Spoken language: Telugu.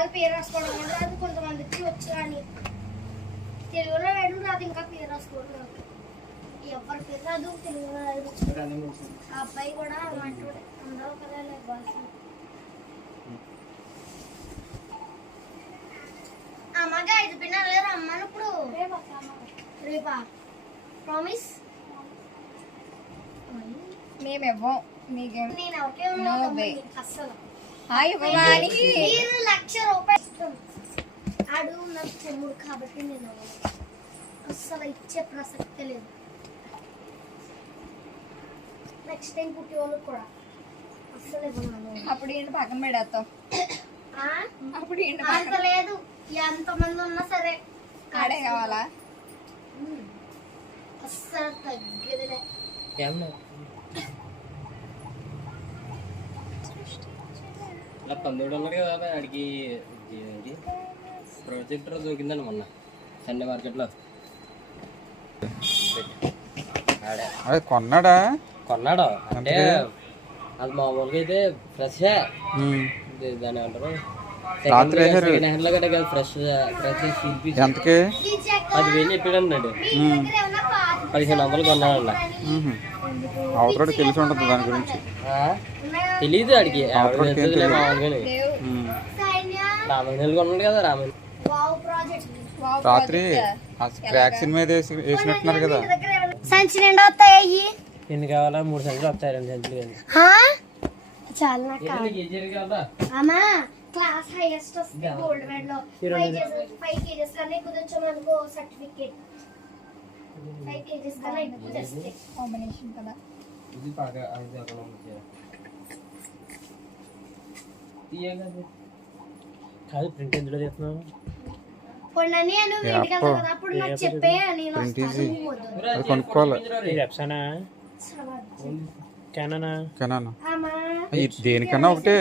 వాళ్ళ పేరు రాసుకోవడం కూడా రాదు, కొంతమందికి వచ్చు కానీ తెలుగులో రాయడం రాదు, ఇంకా పేరు రాసుకోవడం రాదు. ఎవరి పేరు రాదు, తెలుగులో రాయడం. ఆ అబ్బాయి కూడా అలాంటి అందరూ కదా ఇవ్వాల్సింది. అమ్మగా 5 పిన్నలు రమ్మను ఇప్పుడు. రేపా ప్రామిస్ మేము ఇవ్వం మీకేం. నేను ఎవరికే అస్సలు మీరు 1,00,000 రూపాయలు ఇస్తాను. అడుగు నాకు చెమ్ముడు కాబట్టి నేను అస్సలు ఇచ్చే ప్రసక్తే లేదు. నెక్స్ట్ టైం పుట్టి వాళ్ళకి కూడా అస్సలు ఇవ్వను. అప్పుడు ఏంటి పక్కన పెడతాం. అప్పుడు ఏంటి అంత లేదు, ఎంతమంది ఉన్నా సరే ఆడే కావాలా? అస్సలు తగ్గేదిలే. తమ్ముడు ఉన్నారు కదా ఆడికి ప్రొజెక్టర్ దొరికిందండి మొన్న సండే మార్కెట్లో. కొన్నాడా? కొన్నాడు అంటే అది మామూలుగా అయితే ఫ్రెష్ దాని ఏమంటారు ఫ్రెష్ ఎంతకి? 10,000 చెప్పాడండి. 1,500 కొన్నాడండి. అవతరాడు తెలిసి ఉంటుంది దాని గురించి. తెలీదు ఆడికి మామూలుగా రామాయణాలు కొన్నాడు కదా. రామాయణ రాత్రి వ్యాక్సిన్ మీద వేసినట్టున్నారు కదా. సంచి నిండా వస్తాయి. ఎన్ని కావాలా? 3 సంచులు వస్తాయి. 2 సంచులు కానీ చాలా అమ్మా క్లాస్ హైయెస్ట్ వస్తుంది గోల్డ్ మెడల్ 5 కేజెస్ కన్నా ఎక్కువ తెచ్చామనుకో సర్టిఫికేట్. 5 కేజెస్ కన్నా ఎక్కువ తెస్తే కాంబినేషన్ కదా. కాదు ప్రింట్ ఎందులో చేస్తున్నావు? పొండని నేను ఇంటికి వెళ్తాను కదా, అప్పుడు నాకు చెప్పే నేను అది కొనుక్కోవాలి. కెనానా దేనికన్నా ఒకటే.